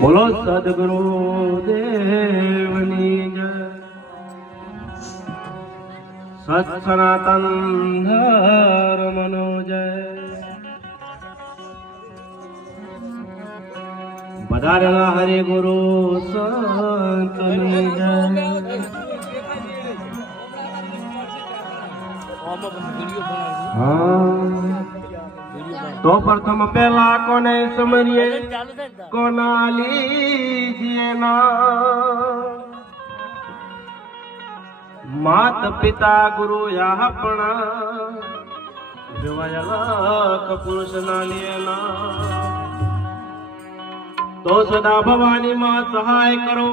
બોલો સદગુરુ દેવની જય. સત સનાતન ધર્મનો જય. વધારેલા હરે ગુરુ સંતની જય. તો પ્રથમ પેલા કોને સમરીએ? કોના લીજીએ ના માત પિતા ગુરુ આપણા જોવાયેલા પુરુષ ના લીએના. તો સદા ભવાની માં સહાય કરો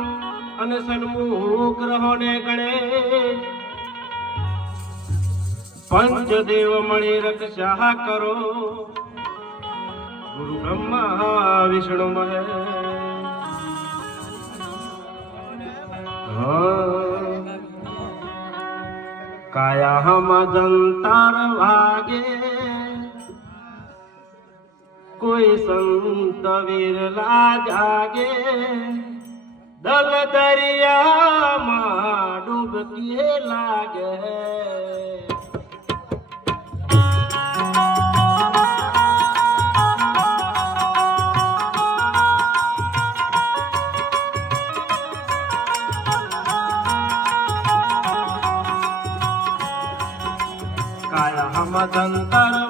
અને સન્મુખ રહો ને ગણેશ પંચદેવ મણી રક્ષા કરો. ગુરુ બ્રહ્મા વિષ્ણુ મહે. કાયા હમ જંતર વાગે. કોઈ સંત વિરલા જાગે. દલ દરિયામાં ડૂબકી લાગે. કાયા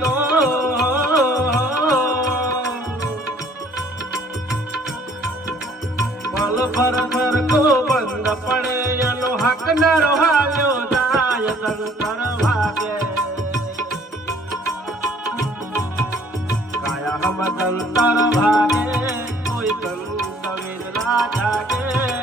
પડે તો પલ પર સરકો બંધ પડે, એનો હક ન રોહાયો જાય સંતર ભાગે કાયા હમ સંતર ભાગે કોઈ સંત વિરલા જાગે.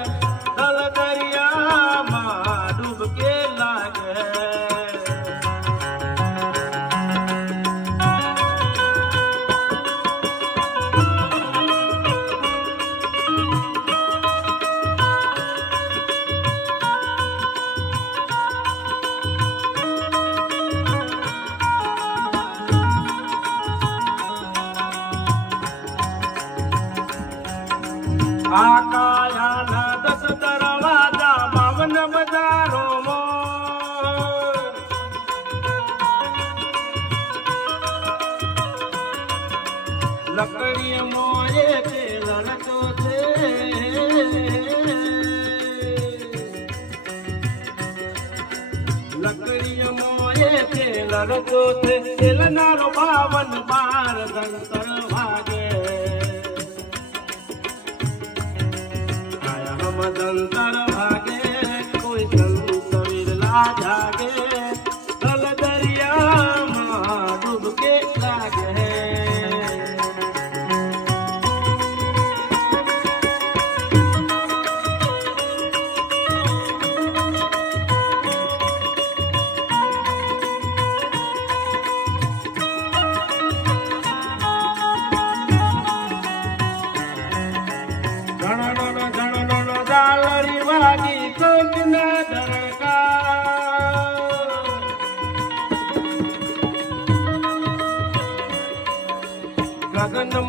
લકડી મોએ તે લડતો છે. તેલનારો બાવન બાર દંતર ભાગે કાયા હમ દંતર ભાગે કોઈ સંત વિરલા જાગે.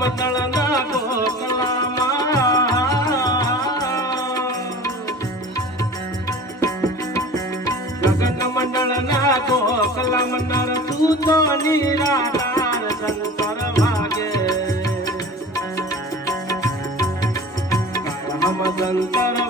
મંડળના ગોકલામાં ગગન મંડળના ગોકલા મંડળ તું તો નિરાધાર સંતર ભાગે સંતર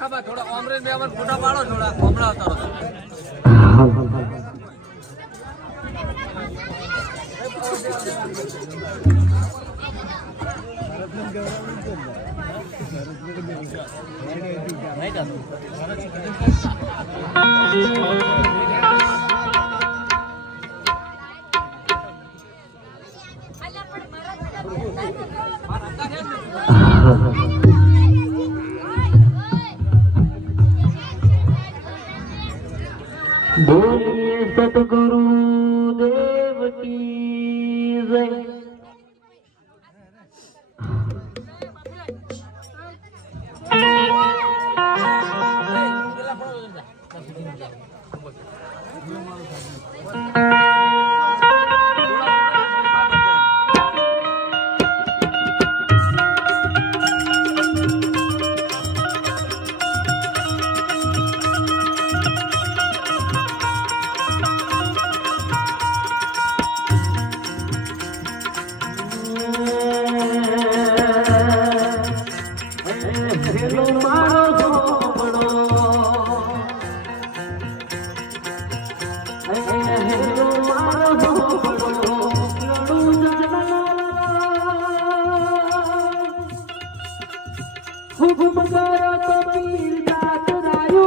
ખાબા થોડા કોંગ્રેસ બે થોડા હમણાં ઉતારો શુભ મકર કપિલ દાત રાયુ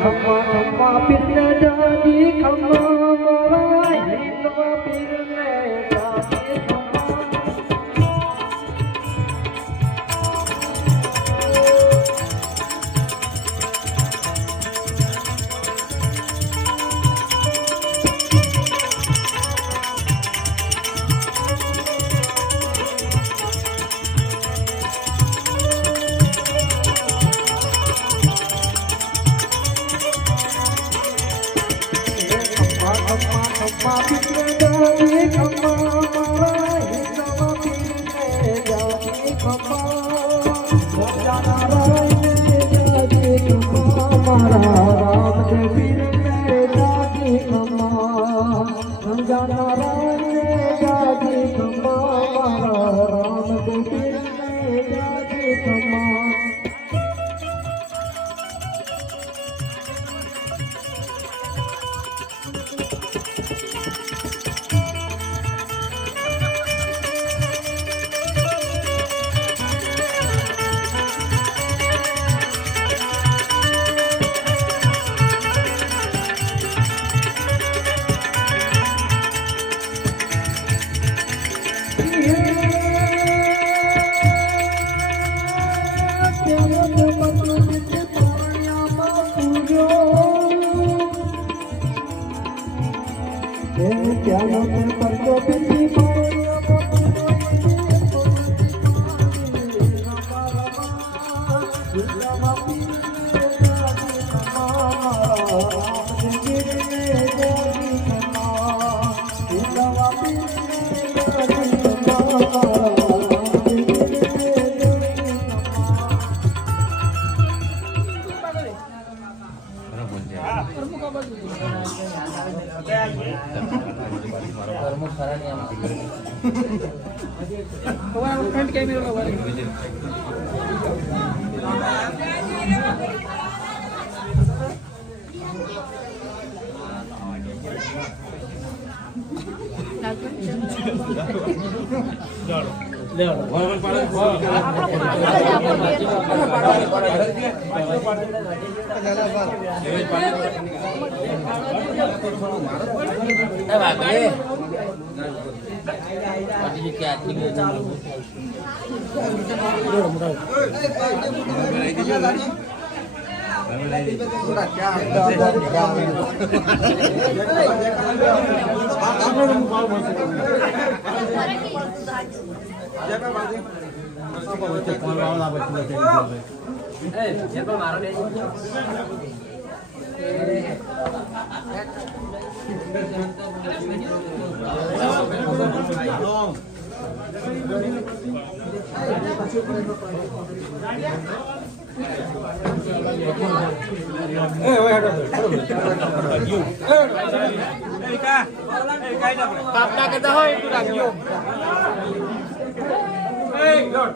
ಕಮ್ಮ ಕಮ್ಮ ಪಿನ್ನ ಜಾನಿ ಕಮ್ಮ કર્મ ખરા નહીં આમ. ફ્રન્ટ કેમેરા વાપરે મારો long. Hey, wait, hold on. You. Hey, guy. Hey, guy, no. Pop, Hey, Lord.